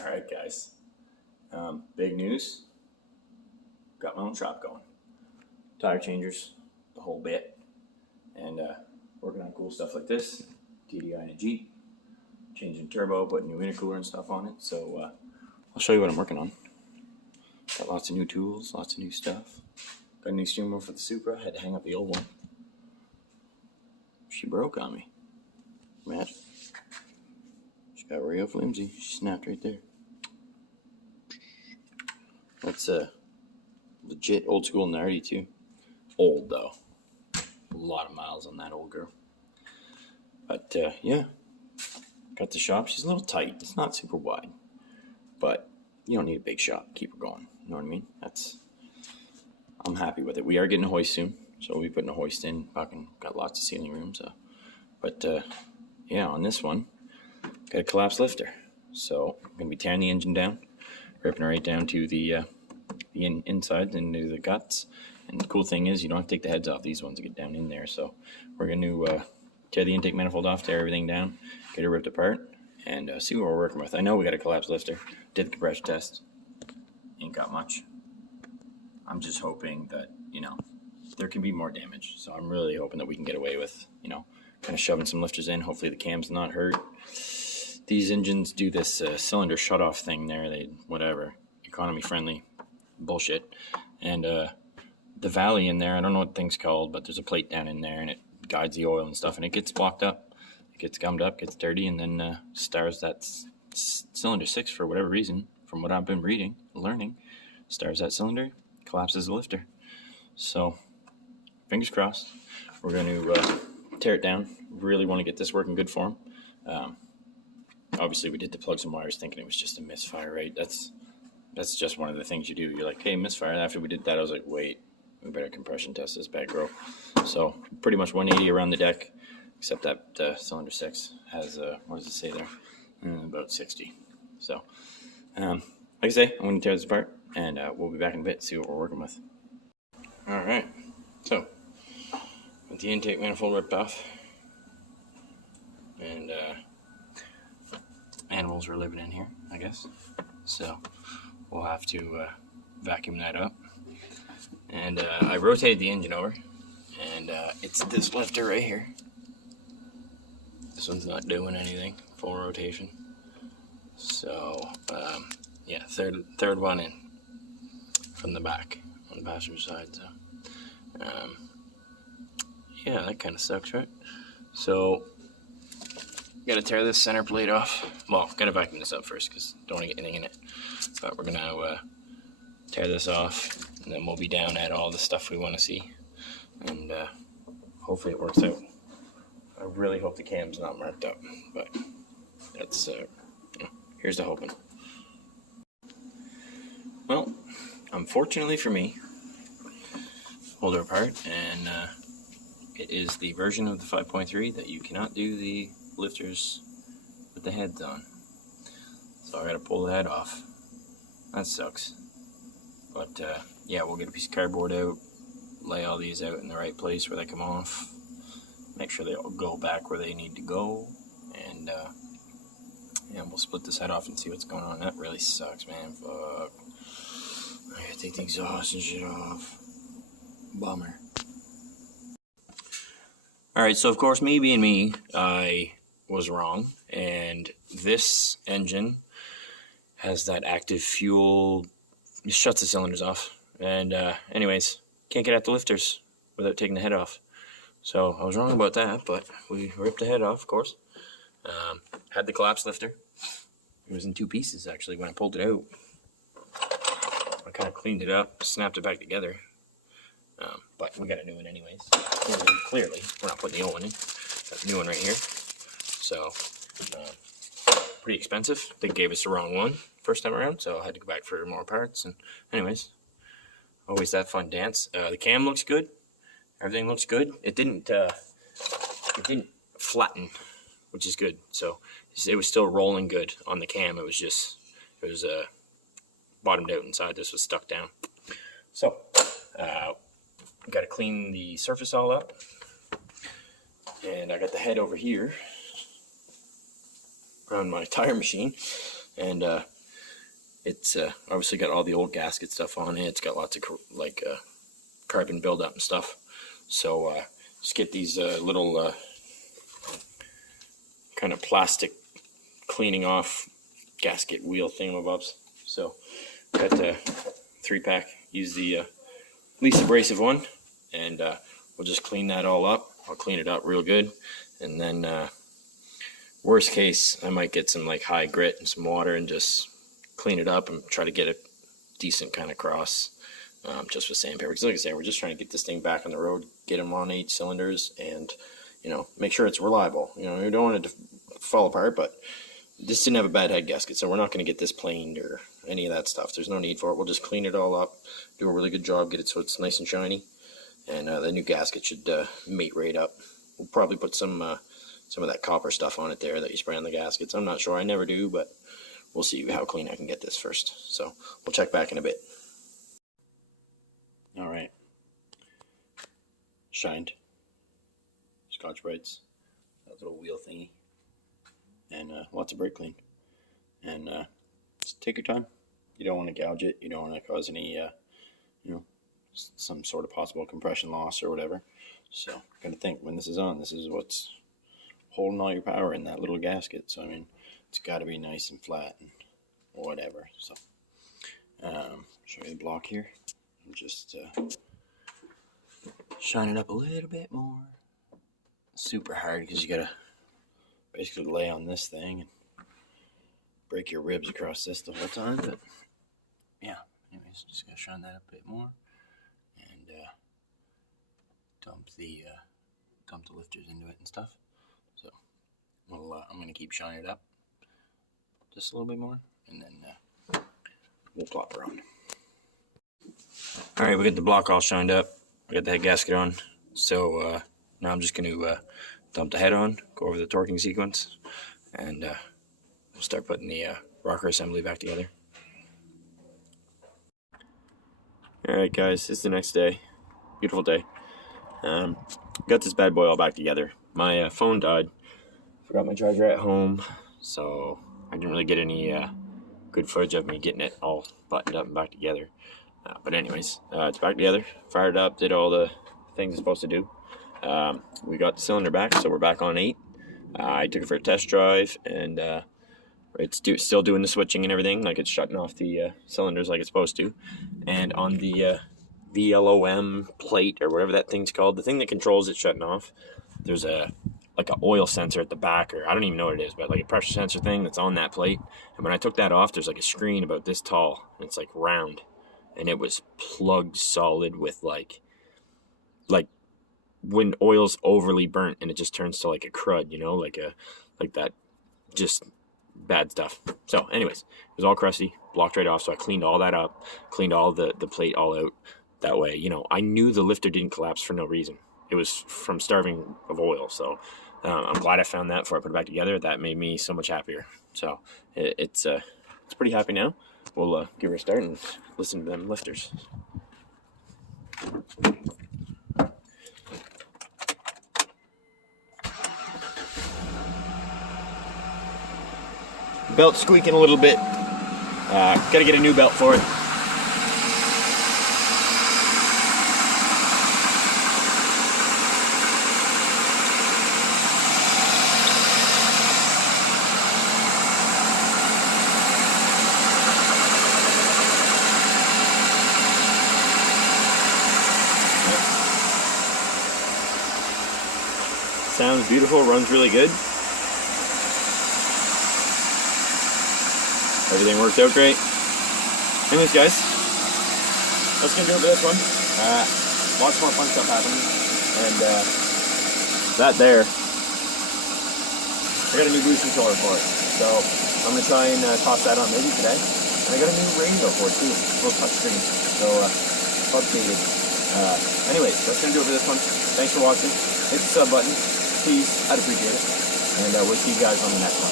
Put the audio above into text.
Alright guys, big news, got my own shop going. Tire changers, the whole bit, and working on cool stuff like this, TDI in a Jeep, changing turbo, putting new intercooler and stuff on it, so I'll show you what I'm working on. Got lots of new tools, lots of new stuff. Got a new steering wheel for the Supra, had to hang up the old one. She broke on me. Imagine. She got real flimsy, she snapped right there. That's a legit old school Nardi too. Old though. A lot of miles on that old girl. But yeah. Got the shop. She's a little tight. It's not super wide. But you don't need a big shop. Keep her going. You know what I mean? I'm happy with it. We are getting a hoist soon. So we'll be putting a hoist in. Fucking got lots of ceiling room. So but yeah, on this one, got a collapsed lifter. So I'm gonna be tearing the engine down, ripping it right down to the inside and into the guts. And the cool thing is you don't have to take the heads off these ones to get down in there. So we're going to tear the intake manifold off, tear everything down, get it ripped apart, and see what we're working with. I know we got a collapsed lifter. Did the compression test. Ain't got much. I'm just hoping that, you know, there can be more damage. So I'm really hoping that we can get away with, you know, kind of shoving some lifters in. Hopefully the cam's not hurt. These engines do this cylinder shut-off thing there. They, whatever, economy friendly bullshit. And the valley in there, I don't know what the thing's called, but there's a plate down in there and it guides the oil and stuff, and it gets blocked up. It gets gummed up, gets dirty, and then stars that cylinder 6 for whatever reason, from what I've been reading, learning, stars that cylinder, collapses the lifter. So, fingers crossed. We're going to tear it down. Really want to get this working good for him. Obviously, we did the plug some wires thinking it was just a misfire, right? That's just one of the things you do. You're like, hey, misfire. And after we did that, I was like, wait, we better compression test this bad girl. So pretty much 180 around the deck, except that cylinder 6 has, what does it say there? About 60. So, like I say, I'm going to tear this apart, and we'll be back in a bit, see what we're working with. All right, so with the intake manifold ripped off, and animals were living in here, I guess. So we'll have to vacuum that up. And I rotated the engine over, and it's this lifter right here. This one's not doing anything, full rotation. So yeah, third one in from the back on the passenger side. So yeah, that kind of sucks, right? So gotta tear this center plate off. Well, gotta vacuum this up first because don't want to get anything in it. But we're gonna tear this off, and then we'll be down at all the stuff we want to see, and hopefully it works out. I really hope the cam's not marked up, but that's here's to hoping. Well, unfortunately for me, hold her apart, and it is the version of the 5.3 that you cannot do the lifters with the heads on. So I gotta pull the head off. That sucks. But yeah, we'll get a piece of cardboard out, lay all these out in the right place where they come off, make sure they all go back where they need to go, and yeah, we'll split this head off and see what's going on. That really sucks, man. Fuck. I gotta take the exhaust and shit off. Bummer. Alright, so of course, me being me, I was wrong, and this engine has that active fuel. It shuts the cylinders off, and anyways, can't get at the lifters without taking the head off. So I was wrong about that, but we ripped the head off, of course. Had the collapsed lifter. It was in 2 pieces actually when I pulled it out. I kind of cleaned it up, snapped it back together, but we got a new one anyways. Clearly, we're not putting the old one in. Got the new one right here. So pretty expensive. They gave us the wrong one first time around, so I had to go back for more parts. And anyways, always that fun dance. The cam looks good. Everything looks good. It didn't flatten, which is good. So it was still rolling good on the cam. It was bottomed out inside. This was stuck down. So got to clean the surface all up, and I got the head over here around my tire machine, and It's obviously got all the old gasket stuff on it. It's got lots of carbon buildup and stuff. So just get these little kind of plastic cleaning off gasket wheel thingamabobs. So got the 3-pack. Use the least abrasive one, and we'll just clean that all up. I'll clean it up real good, and then worst case, I might get some like high grit and some water and just clean it up and try to get a decent kind of cross just with sandpaper. Because like I said, we're just trying to get this thing back on the road, get them on 8 cylinders, and make sure it's reliable. We don't want it to fall apart, but this didn't have a bad head gasket, so we're not going to get this planed or any of that stuff. There's no need for it. We'll just clean it all up, do a really good job, get it so it's nice and shiny, and the new gasket should mate right up. We'll probably put some of that copper stuff on it there that you spray on the gaskets. I'm not sure. I never do, but we'll see how clean I can get this first. So we'll check back in a bit. All right. Shined. Scotch Brights. That little wheel thingy. And lots of brake clean. And just take your time. You don't want to gouge it. You don't want to cause any, some sort of possible compression loss or whatever. So you got to think, when this is on, this is what's holding all your power in that little gasket. So I mean, it's got to be nice and flat and whatever. So show you the block here. I'm just shine it up a little bit more. Super hard because you got to basically lay on this thing and break your ribs across this the whole time. But yeah, anyways, just gonna shine that up a bit more and dump the lifters into it and stuff. So I'm gonna keep shining it up just a little bit more, and then we'll plop her on. All right, we got the block all shined up. We got the head gasket on. So now I'm just gonna dump the head on, go over the torquing sequence, and we'll start putting the rocker assembly back together. Alright guys, it's the next day. Beautiful day. Got this bad boy all back together. My phone died. Forgot my charger at home, so I didn't really get any good footage of me getting it all buttoned up and back together. But anyways, it's back together. Fired up, did all the things it's supposed to do. We got the cylinder back, so we're back on 8. I took it for a test drive, and it's still doing the switching and everything, like it's shutting off the cylinders like it's supposed to. And on the VLOM plate, or whatever that thing's called, the thing that controls it shutting off, there's like an oil sensor at the back, or I don't even know what it is, but like a pressure sensor thing that's on that plate. And when I took that off, there's like a screen about this tall, and it's like round, and it was plugged solid with like when oil's overly burnt and it just turns to like a crud, like that, just bad stuff. So anyways, it was all crusty, blocked right off, so I cleaned all that up, cleaned all the plate all out. That way, I knew the lifter didn't collapse for no reason. It was from starving of oil. So I'm glad I found that before I put it back together. That made me so much happier. So it's pretty happy now. We'll give her a start and listen to them lifters. Belt's squeaking a little bit. Gotta get a new belt for it. Sounds beautiful, runs really good. Everything worked out great. Anyways, guys, that's gonna do it for this one. Lots more fun stuff happening, and that there, I got a new boost controller for it, so I'm gonna try and toss that on maybe today. And I got a new radio for it too, a little touch screen, so updated. Anyways, that's gonna do it for this one. Thanks for watching. Hit the sub button, please. I'd appreciate it, and we'll see you guys on the next one.